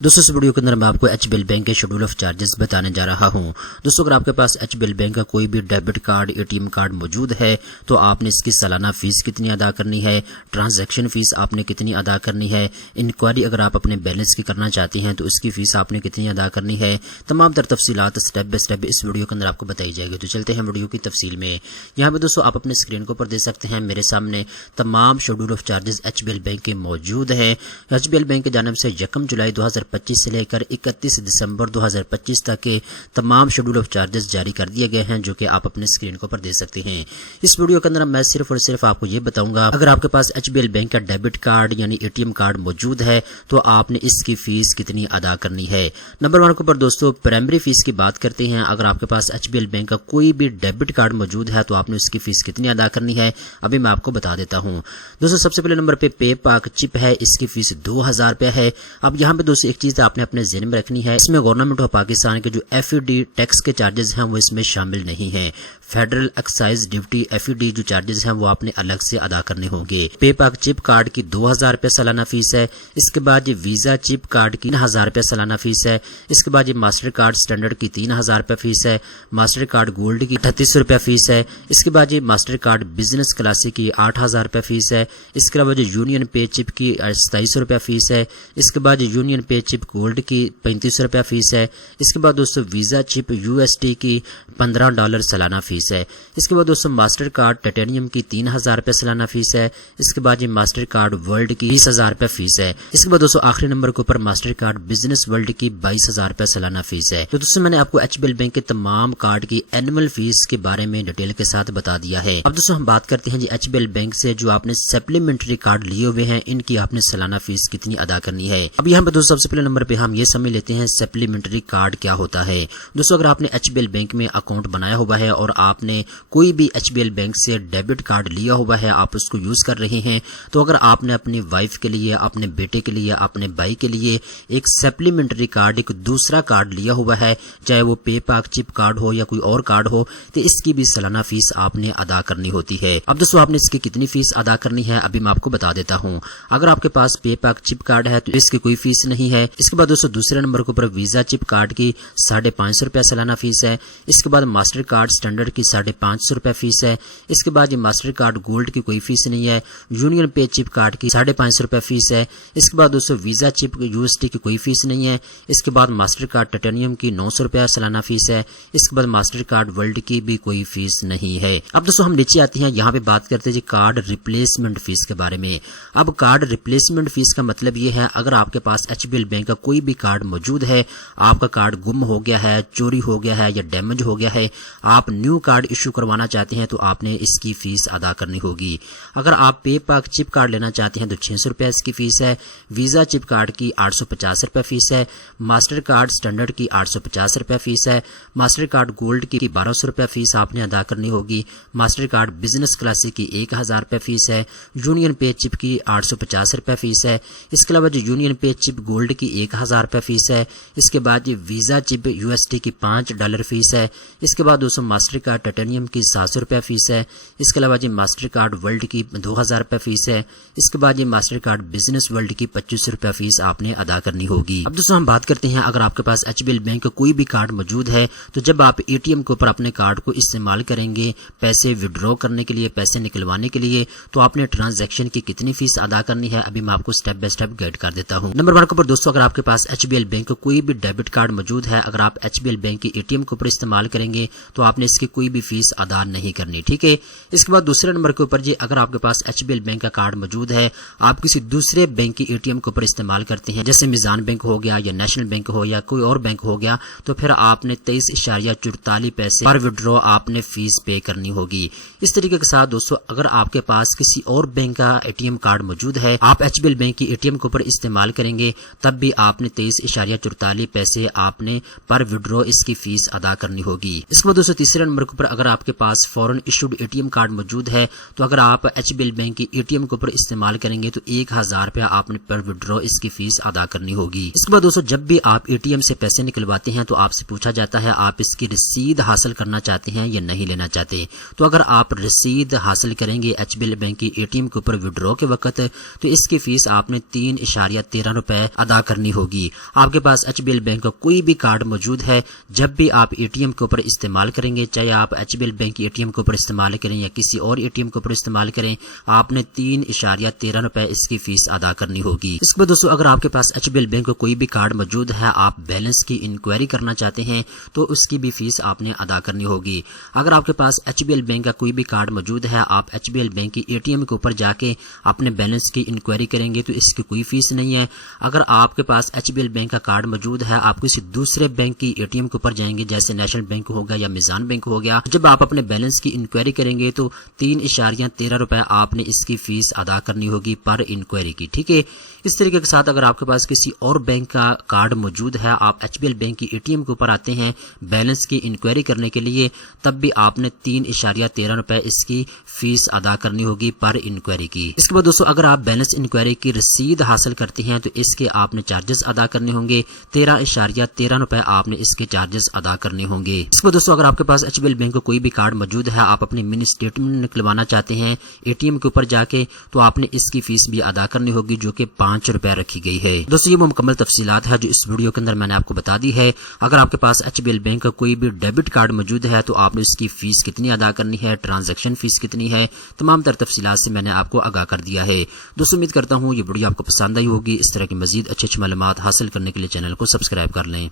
दोस्तों इस वीडियो के अंदर मैं आपको एचबीएल बैंक के शेड्यूल ऑफ चार्जेस बताने जा रहा हूं। दोस्तों अगर आपके पास एचबीएल बैंक का कोई भी डेबिट कार्ड एटीएम कार्ड मौजूद है तो आपने इसकी सालाना फीस कितनी अदा करनी है, ट्रांजैक्शन फीस आपने कितनी अदा करनी है, इंक्वायरी अगर आप अपने बैलेंस की करना चाहती हैं तो इसकी फीस आपने कितनी अदा करनी है, तमाम तर तफसीलात स्टेप बाय स्टेप इस वीडियो के अंदर आपको बताई जाएगी। तो चलते हैं वीडियो की तफसील में। यहाँ पे दोस्तों आप अपने स्क्रीन के ऊपर देख सकते हैं मेरे सामने तमाम schedule of charges HBL bank के मौजूद हैं। एचबीएल बैंक की जानिब से 1 जुलाई 2025 से लेकर 31 दिसंबर 2025 तक के तमाम शेड्यूल ऑफ चार्जेस जारी कर दिए गए हैं, जो कि आप अपने स्क्रीन के ऊपर देख सकते हैं। इस वीडियो के अंदर मैं सिर्फ और सिर्फ आपको ये बताऊंगा, अगर आपके पास एचबीएल बैंक का डेबिट कार्ड यानी एटीएम कार्ड मौजूद है तो आपने इसकी फीस कितनी अदा करनी है। नंबर 1 के ऊपर दोस्तों प्राइमरी फीस की बात करते हैं। अगर आपके पास एचबीएल बैंक का कोई भी डेबिट कार्ड मौजूद है तो आपने उसकी फीस कितनी अदा करनी है, अभी मैं आपको बता देता हूँ। दोस्तों सबसे पहले नंबर पे पेपाक चिप है, इसकी फीस 2000 रुपया है। अब यहाँ पे दोस्तों एक चीज आपने अपने ज़हन में रखनी है, इसमें गवर्नमेंट ऑफ पाकिस्तान के जो एफईडी टैक्स के चार्जेस हैं वो इसमें शामिल नहीं है। फेडरल एक्साइज ड्यूटी एफईडी जो चार्जेस हैं वो आपने अलग से अदा करने होंगे। पेपाक चिप कार्ड की 2000 रुपया सालाना फीस है। इसके बाद ये वीजा चिप कार्ड की 3000 रुपया सालाना फीस है। इसके बाद ये मास्टर कार्ड स्टैंडर्ड की 3000 रुपया फीस है। मास्टर कार्ड गोल्ड की 3800 रुपया फीस है। इसके बाद ये मास्टर कार्ड बिजनेस क्लासिक की 8000 रुपया फीस है। इसके अलावा जो यूनियन पे चिप की 2700 रुपया फीस है। इसके बाद यूनियन पे चिप गोल्ड की 3500 रुपया फीस है। इसके बाद दोस्तों वीजा चिप यूएसडी की $15 सालाना फीस है। इसके बाद दोस्तों मास्टर कार्ड टाइटेनियम की 3000 रुपया सालाना फीस है। इसके बाद ये मास्टर कार्ड वर्ल्ड की 20000 रुपया फीस है। इसके बाद दोस्तों आखिरी नंबर के ऊपर मास्टर कार्ड बिजनेस वर्ल्ड की 22000 रुपया सालाना फीस है। तो दोस्तों मैंने आपको एचबीएल बैंक के तमाम कार्ड की एनुअल फीस के बारे में डिटेल के साथ बता दिया है। अब दोस्तों हम बात करते हैं जी एचबीएल बैंक से जो आपने सप्लीमेंट्री कार्ड लिए हुए हैं इनकी आपने सालाना फीस कितनी अदा करनी है। अब यहाँ पे दोस्तों सबसे पहले नंबर पे हम ये समझ लेते हैं सप्लीमेंट्री कार्ड क्या होता है। दोस्तों अगर आपने एचबीएल बैंक में अकाउंट बनाया हुआ है और आपने कोई भी एचबीएल बैंक से डेबिट कार्ड लिया हुआ है, आप उसको यूज कर रहे हैं, तो अगर आपने अपनी वाइफ के लिए, अपने बेटे के लिए, अपने भाई के लिए एक सप्लीमेंट्री कार्ड, एक दूसरा कार्ड लिया हुआ है, चाहे वो पेपाक चिप कार्ड हो या कोई और कार्ड हो, तो इसकी भी सालाना फीस आपने अदा करनी होती है। अब दोस्तों आपने इसकी कितनी फीस अदा करनी है अभी मैं आपको बता देता हूँ। अगर आपके पास पेपाक चिप कार्ड है तो इसकी कोई फीस नहीं है। इसके बाद दोस्तों दूसरे नंबर के ऊपर वीजा चिप कार्ड की 550 रुपया सालाना फीस है। इसके बाद मास्टर कार्ड स्टैंडर्ड की 550 रुपया फीस है। इसके बाद ये मास्टर कार्ड गोल्ड की कोई फीस नहीं है। यूनियन पे चिप कार्ड की 550 रुपया फीस है। इसके बाद दोस्तों वीजा चिप यूएसडी की कोई फीस नहीं है। इसके बाद मास्टर कार्ड टाइटेनियम की 900 रुपया सालाना फीस है। इसके बाद मास्टर कार्ड वर्ल्ड की भी कोई फीस नहीं है। अब दोस्तों हम नीचे आते हैं, यहाँ पे बात करते हैं जी कार्ड रिप्लेसमेंट फीस के बारे में। अब कार्ड रिप्लेसमेंट फीस का मतलब ये है, अगर आपके पास एचबीएल बैंक का कोई भी कार्ड मौजूद है, आपका कार्ड गुम हो गया है, चोरी हो गया है या डैमेज हो गया है, आप न्यू कार्ड इशू करवाना चाहते हैं तो आपने इसकी फीस अदा करनी होगी। अगर आप पेपाक चिप कार्ड लेना चाहते हैं तो 600 रुपया इसकी फीस है। वीजा चिप कार्ड की 850 रुपया फीस है। मास्टर कार्ड स्टैंडर्ड की 850 रुपया फीस है। मास्टर कार्ड गोल्ड की 1200 रुपया फीस आपने अदा करनी होगी। मास्टर कार्ड बिजनेस क्लासिक की 1000 रुपया फीस है। यूनियन पे चिप की 850 रुपया फीस है। इसके अलावा जो यूनियन पे चिप गोल्ड की 1000 रुपया फीस है। इसके बाद ये वीजा चिप यूएसडी की $5 फीस है। इसके बाद दोस्तों मास्टर कार्ड टाइटेनियम की 700 रुपया फीस है। इसके अलावा ये मास्टर कार्ड वर्ल्ड की 2000 रुपया फीस है। इसके बाद ये मास्टर कार्ड बिजनेस वर्ल्ड की 2500 रुपया फीस आपने अदा करनी होगी। अब दोस्तों हम बात करते हैं, अगर आपके पास एचबीएल बैंक का कोई भी कार्ड मौजूद है तो जब आप एटीएम के ऊपर अपने कार्ड को इस्तेमाल करेंगे पैसे विड्रॉ करने के लिए, पैसे निकलवाने के लिए, तो आपने ट्रांजैक्शन की कितनी फीस अदा करनी है अभी मैं आपको स्टेप बाय स्टेप गाइड कर देता हूँ। नंबर 1 के ऊपर दोस्तों अगर आपके पास एचबीएल बैंक का कोई भी डेबिट कार्ड मौजूद है, अगर आप एचबीएल बैंक के एटीएम के ऊपर इस्तेमाल करेंगे तो आपने इसकी कोई भी फीस अदा नहीं करनी, ठीक है। इसके बाद दूसरे नंबर के ऊपर जी अगर आपके पास एचबीएल बैंक का कार्ड मौजूद है, आप किसी दूसरे बैंक के एटीएम के ऊपर इस्तेमाल करते हैं, जैसे मिजान बैंक हो गया या नेशनल बैंक हो या कोई और बैंक हो गया, तो फिर आपने 23.44 पैसे पर विड्रॉ आपने फीस पे करनी होगी। इस तरीके के साथ दोस्तों अगर आपके पास किसी और बैंक का एटीएम कार्ड मौजूद है, आप एचबीएल बैंक की एटीएम के ऊपर इस्तेमाल करेंगे, तब भी आपने 23.44 पैसे आपने पर विड्रॉ इसकी फीस अदा करनी होगी। इसके बाद दोस्तों तीसरे नंबर के ऊपर अगर आपके पास फॉरेन इशूड एटीएम कार्ड मौजूद है, तो अगर आप एचबीएल बैंक की एटीएम के ऊपर इस्तेमाल करेंगे तो 1000 रुपया आपने पर विड्रॉ इसकी फीस अदा करनी होगी। इसके बाद दोस्तों जब भी आप एटीएम से पैसे निकलवाते हैं तो आपसे पूछा जाता है आप इसकी रसीद हासिल करना चाहते हैं या नहीं लेना चाहते। तो अगर आप रसीद हासिल करेंगे एचबीएल बैंक की एटीएम के ऊपर विड्रॉ के वक्त, तो इसकी फीस आपने 3.13 रुपए अदा کرنی ہوگی۔ آپ کے پاس ایچ بی ایل بینک کا کوئی بھی کارڈ موجود ہے، جب بھی آپ اے ٹی ایم کے اوپر استعمال کریں گے، چاہے آپ ایچ بی ایل بینک کے اے ٹی ایم کے اوپر استعمال کریں یا کسی اور اے ٹی ایم کے اوپر استعمال کریں، آپ نے 3.13 روپے اس کی فیس ادا کرنی ہوگی۔ اس کے بعد دوستو اگر آپ کے پاس ایچ بی ایل بینک کا کوئی بھی کارڈ موجود ہے، آپ بیلنس کی انکوائری کرنا چاہتے ہیں تو اس کی بھی فیس آپ نے ادا کرنی ہوگی۔ اگر آپ کے پاس ایچ بی ایل بینک کا کوئی بھی کارڈ موجود ہے، آپ ایچ بی ایل بینک کی اے ٹی ایم کے اوپر جا کے اپنے بیلنس کی انکوائری کریں گے تو اس کی کوئی فیس نہیں ہے۔ اگر آپ کے پاس ایچ بی ایل بینک کا کارڈ موجود ہے، آپ کسی دوسرے بینک کی اے ٹی ایم کے اوپر جائیں گے، جیسے نیشنل بینک ہوگا یا میزان بینک ہو گیا، جب آپ اپنے بیلنس کی انکوائری کریں گے تو 3.13 روپے آپ نے اس کی فیس ادا کرنی ہوگی پر انکوائری کی، ٹھیک ہے۔ اس طریقے کے ساتھ اگر آپ کے پاس کسی اور بینک کا کارڈ موجود ہے، آپ ایچ بی ایل بینک کی اے ٹی ایم کے اوپر آتے ہیں بیلنس کی انکوائری کرنے کے لیے، تب بھی آپ نے 3.13 روپے اس کی فیس ادا کرنی ہوگی پر انکوائری کی۔ اس کے بعد دوستو اگر آپ بیلنس انکوائری کی رسید حاصل کرتے ہیں تو اس کے آپ نے چارجز ادا کرنے ہوں گے، 13.13 روپے آپ نے اس کے چارجز ادا کرنے ہوں گے۔ اس کے بعد دوستو اگر آپ کے پاس ایچ بی ایل بینک کا کوئی بھی کارڈ موجود ہے، آپ اپنی منی اسٹیٹمنٹ نکلوانا چاہتے ہیں اے ٹی ایم کے اوپر جا کے، تو آپ نے اس کی فیس بھی ادا کرنی ہوگی جو کہ 5 روپے رکھی گئی ہے۔ دوستو یہ وہ مکمل تفصیلات ہے جو اس ویڈیو کے اندر میں نے آپ کو بتا دی ہے۔ اگر آپ کے پاس ایچ بی ایل بینک کا کوئی بھی ڈیبٹ کارڈ موجود ہے تو آپ نے اس کی فیس کتنی ادا کرنی ہے، ٹرانزیکشن فیس کتنی ہے، تمام تر تفصیلات سے میں نے آپ کو آگاہ کر دیا ہے۔ دوستو امید کرتا ہوں یہ ویڈیو آپ کو پسند آئی ہوگی۔ اس طرح کی مزید اچھی معلومات حاصل کرنے کے لیے چینل کو سبسکرائب کر لیں۔